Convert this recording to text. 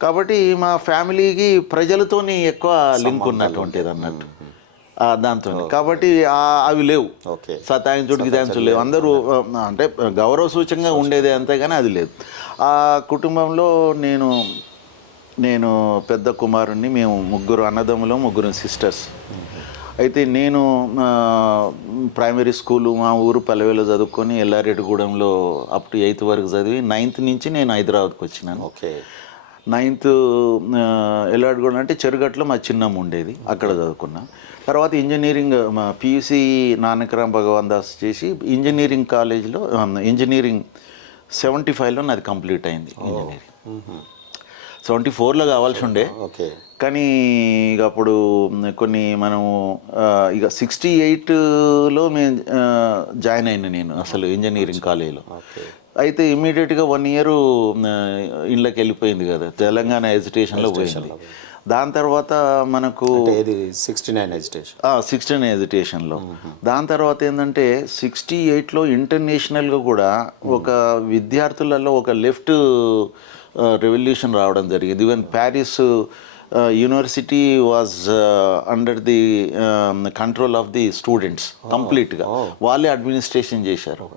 కాబట్టి మా ఫ్యామిలీకి ప్రజలతోని ఎక్కువ లింక్ ఉన్నటువంటిది అన్నట్టు. దాంతో కాబట్టి అవి లేవు. ఓకే. సతాయించుడు గితాయించుడు లేవు. అందరూ అంటే గౌరవ సూచంగా ఉండేది అంతే కానీ అది లేదు. ఆ కుటుంబంలో నేను నేను పెద్ద కుమారుణ్ణి మేము ముగ్గురు అన్నదమ్ములు ముగ్గురు సిస్టర్స్. అయితే నేను ప్రైమరీ స్కూలు మా ఊరు పల్లెవేలో చదువుకొని ఎల్లారెడ్డిగూడెంలో అప్ టు ఎయిత్ వరకు చదివి నైన్త్ నుంచి నేను హైదరాబాద్కి వచ్చినాను. ఓకే. నైన్త్ ఎల్లాడిగూడెం అంటే చెరుగట్లో మా చిన్నమ్మ ఉండేది అక్కడ చదువుకున్నా. తర్వాత ఇంజనీరింగ్ మా పియూసి నానకరాం భగవాన్ దాస్ చేసి ఇంజనీరింగ్ కాలేజ్లో ఇంజనీరింగ్ సెవెంటీ ఫైవ్లో నాది కంప్లీట్ అయింది ఇంజనీరింగ్. సెవెంటీ ఫోర్లో కావాల్సి ఉండే. ఓకే. కానీ ఇక అప్పుడు కొన్ని మనము ఇక సిక్స్టీ ఎయిట్లో మేము జాయిన్ అయినా నేను అసలు ఇంజనీరింగ్ కాలేజీలో. అయితే ఇమీడియట్గా వన్ ఇయర్ ఇళ్ళకి వెళ్ళిపోయింది కదా. తెలంగాణ ఎడ్యుకేషన్లో పోయింది. దాని తర్వాత మనకు ఏది? సిక్స్టీ నైన్ ఎజిటేషన్ సిక్స్టీన్ ఎడ్యుకేషన్లో దాని తర్వాత ఏంటంటే సిక్స్టీ ఎయిట్లో ఇంటర్నేషనల్గా కూడా ఒక విద్యార్థులలో ఒక లెఫ్ట్ రెవల్యూషన్ రావడం జరిగింది. Even Paris university was under the control of the students కంప్లీట్గా వాళ్ళే అడ్మినిస్ట్రేషన్ చేశారు.